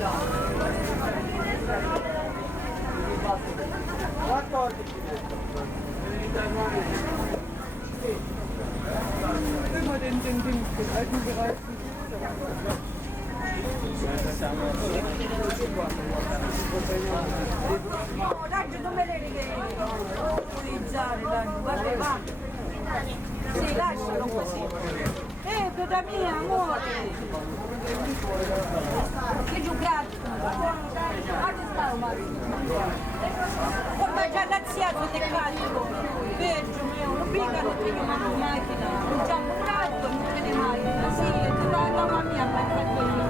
Immer den alten Bereich. Oh, dai, non me le devi utilizzare, dai, guarda, va. Sì, lascialo così. Da mia, amore. Che giocate? Oggi sta come già razziato del caldo. Peggio mio, non picano che io mando in macchina. Non c'è un caldo, non te ne mai. Sì, e tu la mamma mia per fatto io.